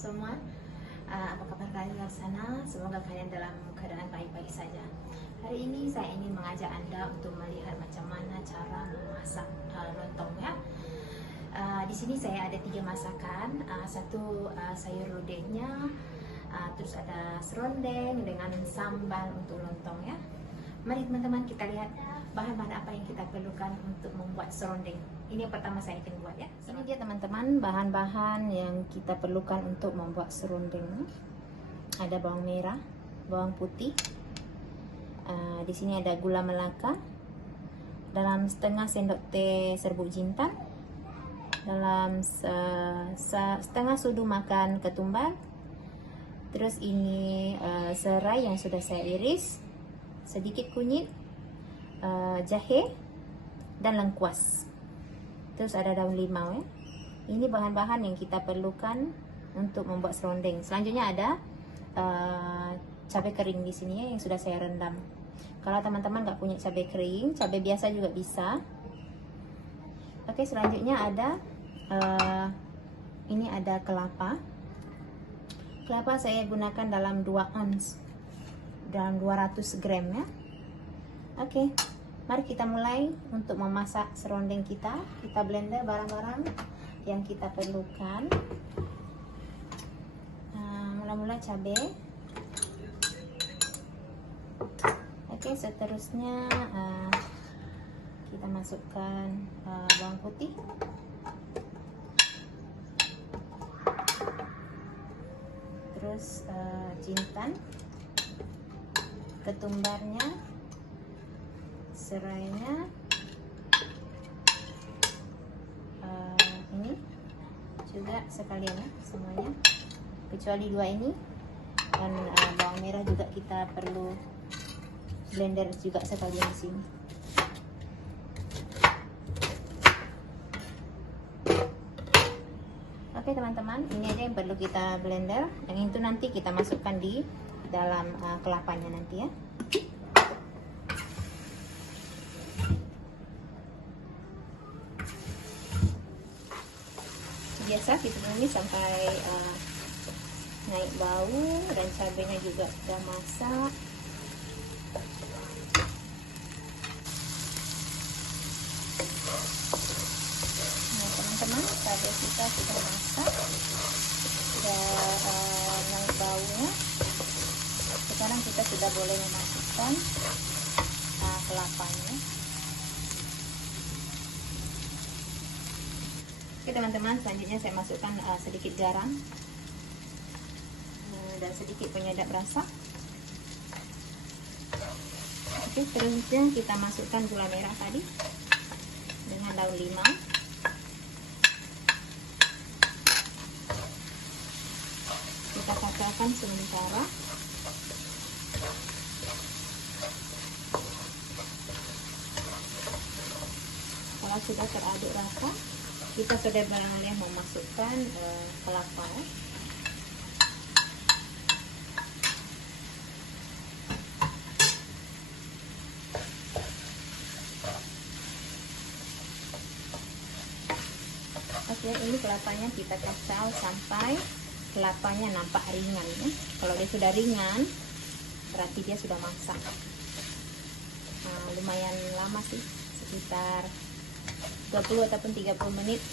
semua. Apa kabar kalian di sana? Semoga kalian dalam keadaan baik-baik saja. Hari ini saya ingin mengajak Anda untuk melihat macam mana cara memasak lontong ya. Di sini saya ada 3 masakan. Satu sayur lodehnya, terus ada serundeng dengan sambal untuk lontong ya. Mari teman-teman kita lihat bahan-bahan apa yang kita perlukan untuk membuat serundeng. Ini yang pertama saya akan buat ya. Ini dia teman-teman bahan-bahan yang kita perlukan untuk membuat serundeng. Ada bawang merah, bawang putih. Di sini ada gula melaka. Dalam setengah sendok teh serbuk jintan. Dalam setengah sudu makan ketumbar. Terus ini serai yang sudah saya iris. Sedikit kunyit, jahe, dan lengkuas. Terus ada daun limau ya. Ini bahan-bahan yang kita perlukan untuk membuat serundeng. Selanjutnya ada cabai kering di sini ya, yang sudah saya rendam. Kalau teman-teman nggak punya cabai kering, cabai biasa juga bisa. Oke, selanjutnya ada ini ada kelapa. Kelapa saya gunakan dalam 2 ons, dalam 200 gram ya. Oke, mari kita mulai untuk memasak serundeng kita. Kita blender barang-barang yang kita perlukan. Mula-mula cabai. Oke, seterusnya kita masukkan bawang putih. Terus jintan, ketumbarnya, serainya, ini juga sekalian ya semuanya, kecuali 2 ini. Dan bawang merah juga kita perlu blender juga sekalian di sini. Oke teman-teman, ini aja yang perlu kita blender. Yang itu nanti kita masukkan di dalam kelapanya nanti ya. Biasa kita tumis sampai naik bau dan cabenya juga sudah masak. Nah teman-teman, cabai kita sudah masak, sudah naik baunya. Sekarang kita sudah boleh memasukkan kelapanya. Oke teman-teman, selanjutnya saya masukkan sedikit garam dan sedikit penyedap rasa. Oke, selanjutnya kita masukkan gula merah tadi dengan daun limau. Kita kacaukan sementara. Kalau sudah teraduk rasa, kita sudah boleh memasukkan kelapa. Oke, ini kelapanya kita kacau sampai kelapanya nampak ringan ya. Kalau dia sudah ringan, berarti dia sudah masak. Lumayan lama sih, sekitar 20 ataupun 30 menit.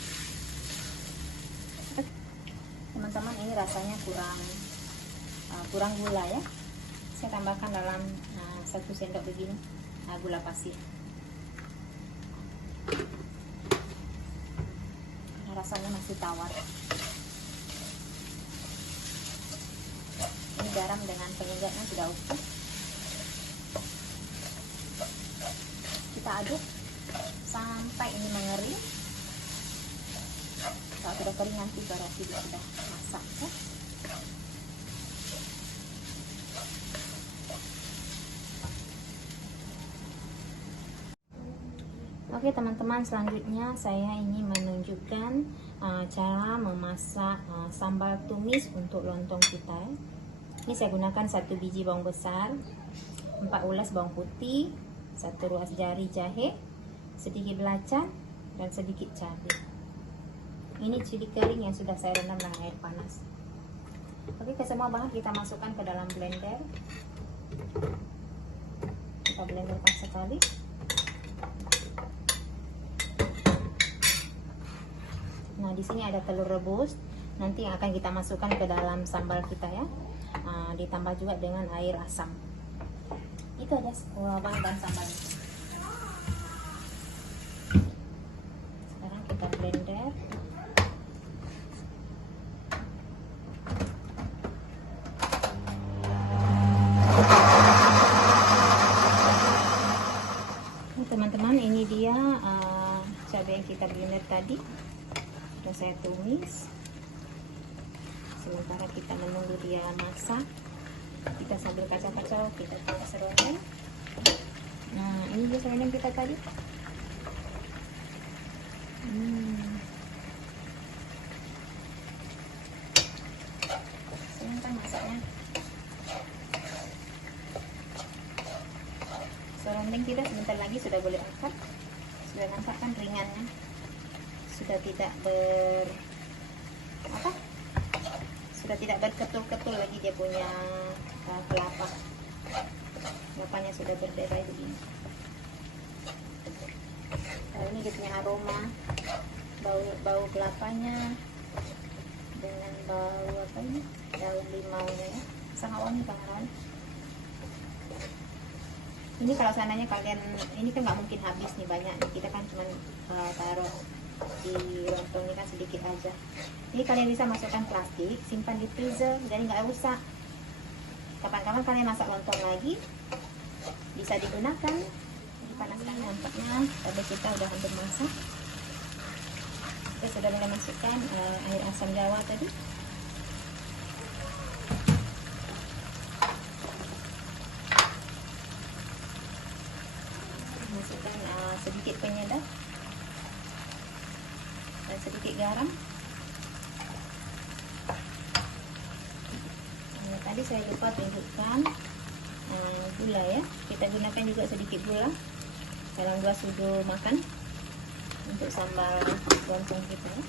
Teman-teman, ini rasanya kurang gula ya. Saya tambahkan dalam 1 sendok begini gula pasir. Rasanya masih tawar. Ini garam dengan penyedapnya sudah oke. Kita aduk sampai ini mengering. Kalau sudah kering nanti berarti dia sudah masak ya. Oke teman-teman, selanjutnya saya ini menunjukkan cara memasak sambal tumis untuk lontong kita. Ini saya gunakan 1 biji bawang besar, 4 ulas bawang putih, 1 ruas jari jahe, sedikit belacan, dan sedikit cabai. Ini cili kering yang sudah saya rendam dengan air panas. Oke, ke semua bahan kita masukkan ke dalam blender. Kita blenderkan sekali. Nah, di sini ada telur rebus. Nanti yang akan kita masukkan ke dalam sambal kita ya. Ditambah juga dengan air asam. Itu ada bahan-bahan sambal. Sekarang kita blender. Teman-teman, ini dia cabai yang kita blender tadi. Sudah saya tumis. Sementara kita menunggu dia masak, kita sambil kacau-kacau, kita tambah serundeng. Nah, ini dia serundeng kita tadi. Sebentar masaknya. Serundeng kita sebentar lagi sudah boleh angkat. Sudah nampak kan ringannya, sudah tidak sudah tidak berketul-ketul lagi dia punya kelapanya sudah berderai begini. Ini dia punya aroma, bau kelapanya dengan bau apa ini, daun limaunya ya, sangat wangi kawan-kawan. Ini kalau seandainya kalian, ini kan nggak mungkin habis nih banyak, kita kan cuma taruh di lontong ini kan sedikit aja. Ini kalian bisa masukkan plastik, simpan di freezer, jadi nggak rusak. Kapan-kapan kalian masak lontong lagi, bisa digunakan. Dipanaskan nampaknya, cabai kita udah hampir masak. Kita sudah mulai masukkan air asam jawa tadi. Masukkan sedikit penyedap dan sedikit garam. Tadi saya lupa tunjukkan gula ya. Kita gunakan juga sedikit gula dalam 2 sudu makan untuk sambal lontong kita ya.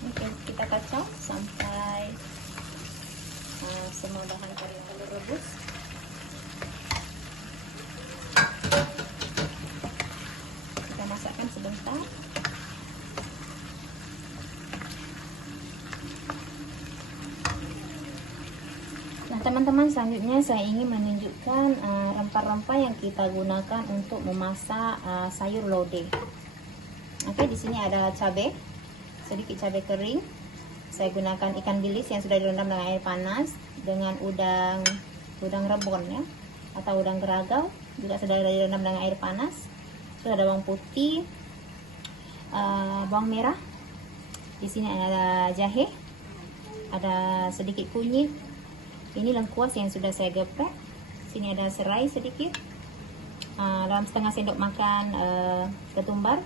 Ini kita kacau sampai semua bahan kari telur rebus. Kita masakkan sebentar. Nah teman-teman, selanjutnya saya ingin menunjukkan rempah-rempah yang kita gunakan untuk memasak sayur lodeh. Oke, di sini ada cabai, sedikit cabai kering. Saya gunakan ikan bilis yang sudah direndam dengan air panas, dengan udang rebon ya, atau udang geragau juga sudah direndam dengan air panas. Terus ada bawang putih, bawang merah. Di sini ada jahe, ada sedikit kunyit. Ini lengkuas yang sudah saya geprek. Sini ada serai sedikit, dalam setengah sendok makan ketumbar,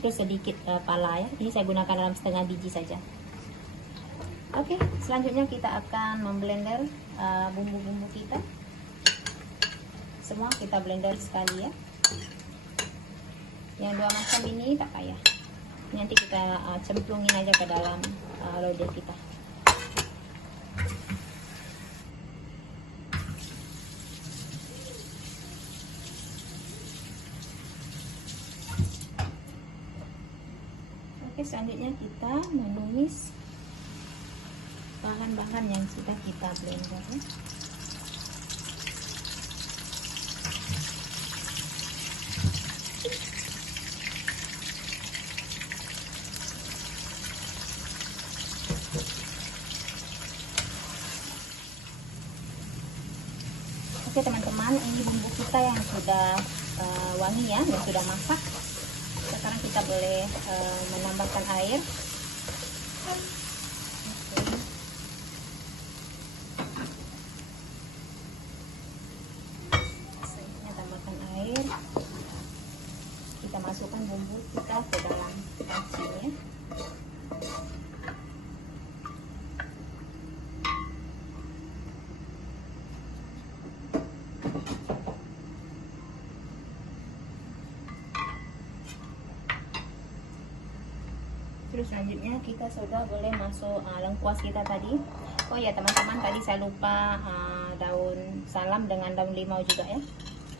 terus sedikit pala ya. Ini saya gunakan dalam setengah biji saja. Oke, selanjutnya kita akan memblender bumbu-bumbu kita. Semua kita blender sekali ya. Yang 2 macam ini tak payah. Nanti kita cemplungin aja ke dalam lodeh kita. Oke, selanjutnya kita menumis bahan-bahan yang sudah kita blender ya. Oke teman-teman, ini bumbu kita yang sudah wangi ya, yang sudah masak. Sekarang kita boleh menambahkan air. Selanjutnya tambahkan air. Kita masukkan bumbu kita ke dalam pancinya. Terus selanjutnya kita sudah boleh masuk lengkuas kita tadi. Oh ya teman-teman, tadi saya lupa daun salam dengan daun limau juga ya.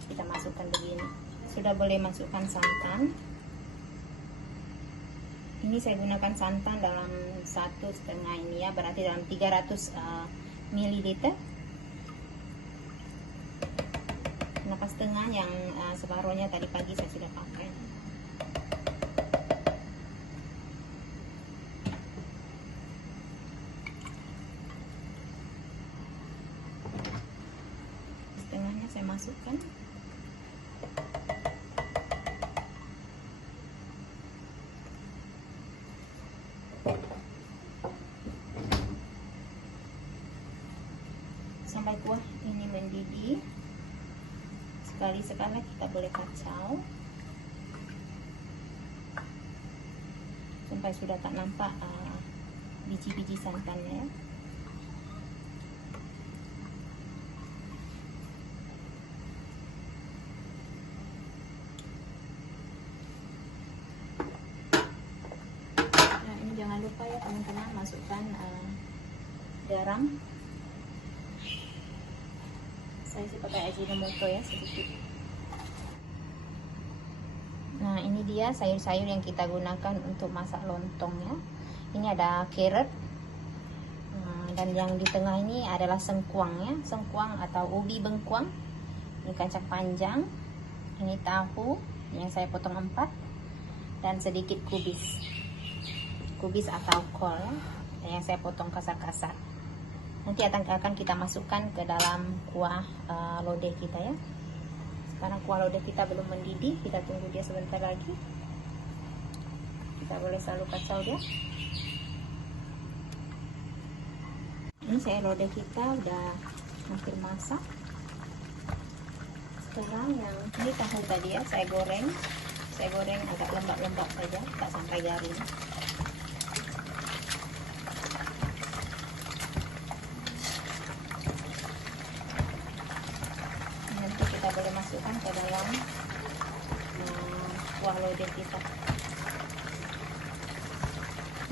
Kita masukkan begini. Sudah boleh masukkan santan. Ini saya gunakan santan dalam 1,5 ini ya, berarti dalam 300 ml. Kenapa setengah, yang separuhnya tadi pagi saya sudah pakai. Setengahnya saya masukkan. Sampai kuah ini mendidih. Sekali-sekali kita boleh kacau sampai sudah tak nampak biji-biji santannya ya. Nah ini jangan lupa ya teman-teman, masukkan garam. Saya sih pakai Ajinomoto ya, sedikit. Nah ini dia sayur-sayur yang kita gunakan untuk masak lontong ya. Ini ada carrot, dan yang di tengah ini adalah sengkuang ya, sengkuang atau ubi bengkuang. Ini kacang panjang, ini tahu yang saya potong 4, dan sedikit kubis atau kol ya, yang saya potong kasar-kasar. Nanti akan kita masukkan ke dalam kuah lodeh kita ya. Sekarang kuah lodeh kita belum mendidih, kita tunggu dia sebentar lagi. Kita boleh selalu kacau dia. Ini saya lodeh kita udah hampir masak. Sekarang yang ini tahu tadi ya, saya goreng agak lembab-lembab saja, tak sampai garing. Boleh masukkan ke dalam kuah lodeh kita.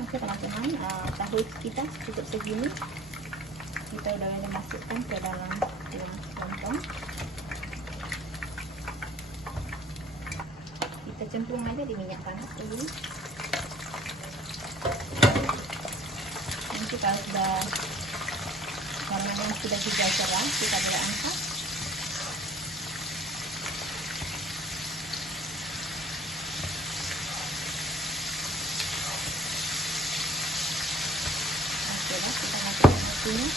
Oke teman-teman, tahu kita cukup segini. Kita udah boleh masukkan ke dalam lontong. Kita cemplung aja di minyak panas dulu. Nanti kalau sudah warnanya sudah hijau cerah, kita boleh angkat. Kita masukkan nasinya.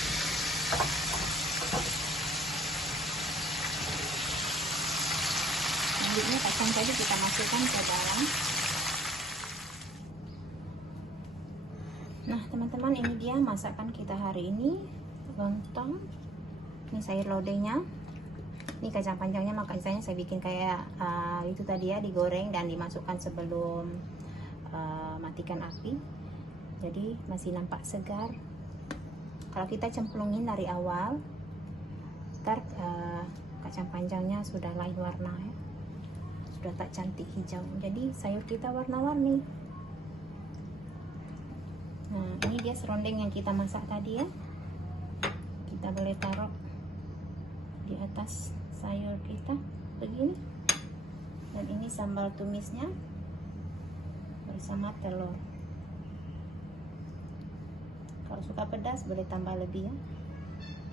Selanjutnya kacang tadi kita masukkan ke dalam. Nah teman-teman, ini dia masakan kita hari ini, lontong. Ini sayur lodehnya, ini kacang panjangnya, makanya saya bikin kayak itu tadi ya, digoreng dan dimasukkan sebelum matikan api. Jadi masih nampak segar. Kalau kita cemplungin dari awal, ntar kacang panjangnya sudah lain warna ya, sudah tak cantik hijau. Jadi sayur kita warna-warni. Nah ini dia serondeng yang kita masak tadi ya. Kita boleh taruh di atas sayur kita begini. Dan ini sambal tumisnya bersama telur. Kalau suka pedas boleh tambah lebih ya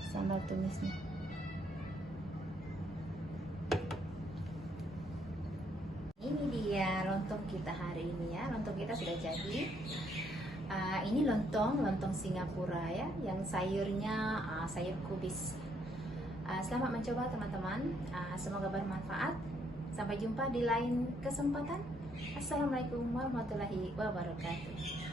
sambal tumisnya. Ini dia lontong kita hari ini ya. Lontong kita sudah jadi. Ini lontong Singapura ya, yang sayurnya sayur kubis. Selamat mencoba teman-teman. Semoga bermanfaat. Sampai jumpa di lain kesempatan. Assalamualaikum warahmatullahi wabarakatuh.